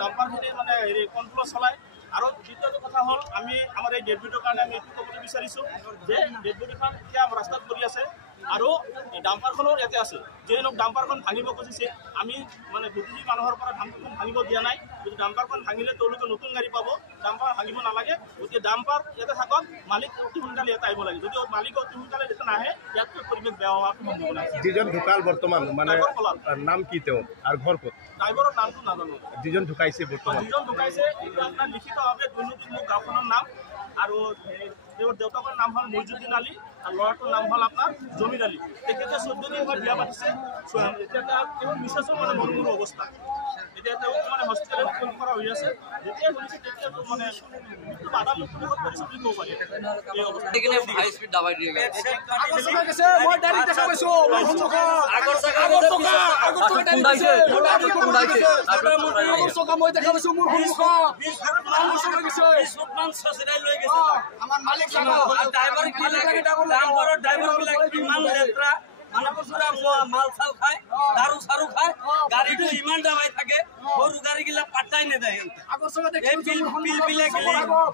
ডাম্পাৰখনে মানে হেৰি কণ্ট্ৰল চলায় আৰু দ্বিতীয়টো কথা হ'ল আমি আমাৰ এই ডেড বডিৰ কাৰণে আমি এইটো ক'বলৈ বিচাৰিছোঁ যে ডেড বডিখন এতিয়া ৰাস্তাত পৰি আছে আৰু ডাম্পাৰখনো ইয়াতে আছে যিহেতু ডাম্পাৰখন ভাঙিব খুজিছে আমি মানে গোটেই মানুহৰ পৰা ডাম্পাৰখন ভাঙিব দিয়া নাই যদি ডাম্পাৰখন ভাঙিলে তেওঁলোকে নতুন গাড়ী পাব ডাম্পাৰ ভাঙিব নালাগে গতিকে ডাম্পাৰ ইয়াতে থাকক মালিক অতি সোনকালে ইয়াতে আহিব লাগে যদি মালিক অতি সোনকালে ইয়াতে নাহে ইয়াতকৈ পৰিৱেশ বেয়া হোৱাৰ সম্ভাৱনা আছে যিজন ঢুকাল বৰ্তমান মানে নাম কি তেওঁ আৰু ঘৰ ক'ত ড্ৰাইভাৰৰ নামটো নাজানো যিজন ঢুকাইছে বৰ্তমান যিজন ঢুকাইছে এইটো আপোনাৰ লিখিতভাৱে দৈনন্দিন মোক গাঁওখনৰ নাম আৰু তেওঁৰ দেউতাকৰ নাম হ'ল মইজুদ্দিন আলী আৰু ল'ৰাটোৰ নাম হ'ল আপোনাৰ জমিৰ আলী তেখেতে 14 দিন হৈ বিয়া পাতিছে এতিয়া তেওঁৰ মিছেছৰ মানে মৰুমুৰু অৱস্থা এতিয়া তেওঁ মানে হস্পিটেলত ফোন কৰা হৈ আছে যেতিয়া শুনিছে তেতিয়া মানে মৃত্যু বাধা মুক্তিত পৰিছে বুলি ক'ব পাৰি এই অৱস্থা কিনে হাই স্পীড দাবাই দিয়ে গৈছে মই ডাইৰেক্ট দেখা পাইছো আগৰ খুন্দাইছে মই দেখা পাইছো মোৰ আমার মালিক ড্রাইভার কি লাগে ড্রাইভার বিলাক ইমান লেত্রা মাল চাল খায় দারু সারু খায় গাড়িটো ইমান দামাই থাকে সৰু গাড়ী গিলা পাত্তাই নেদায়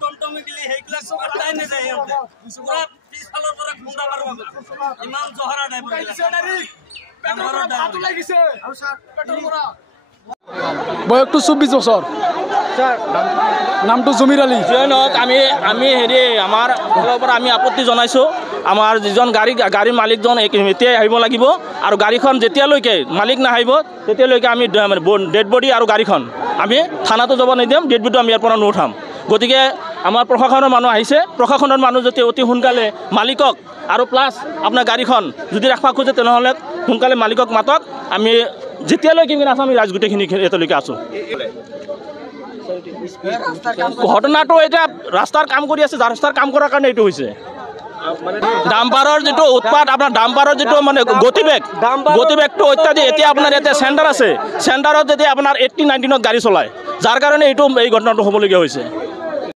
টমটমি গিলি সেইগিলা পাত্তাই নেদায় পুৰা পিছফালৰ পৰা খুন্দা মাৰিব ইমান জহৰা ড্ৰাইভাৰ বয়সটো 24 বছৰ নামটো জমিৰ আলী আমি হেৰি আমাৰ ফালৰ পৰা আমি আপত্তি জনাইছোঁ আমাৰ যিজন গাড়ীৰ মালিকজন এতিয়াই আহিব লাগিব আৰু গাড়ীখন যেতিয়ালৈকে মালিক নাহিব তেতিয়ালৈকে আমি ডেড বডি আৰু গাড়ীখন আমি থানাতো যাব নিদিম ডেড বডিটো আমি ইয়াৰ পৰা নুঠাম গতিকে আমাৰ প্ৰশাসনৰ মানুহ আহিছে প্ৰশাসনৰ মানুহ যদি অতি সোনকালে মালিকক আৰু প্লাছ আপোনাৰ গাড়ীখন যদি ৰাখিব খোজে তেনেহ'লে সোনকালে মালিকক মাতক আমি যেতিয়ালৈকে আছোঁ আমি গোটেইখিনি এতিয়ালৈকে আছোঁ ঘটনাটো এতিয়া ৰাস্তাৰ কাম কৰি আছে ৰাস্তাৰ কাম কৰাৰ কাৰণে এইটো হৈছে ডাম্পাৰৰ যিটো উৎপাত আপোনাৰ ডাম্পাৰৰ যিটো মানে গতিবেগটো অত্যাধিক এতিয়া আপোনাৰ ইয়াতে চেণ্টাৰ আছে চেণ্টাৰত যদি আপোনাৰ 80-90ত গাড়ী চলায় যাৰ কাৰণে এই ঘটনাটো হ'বলগীয়া হৈছে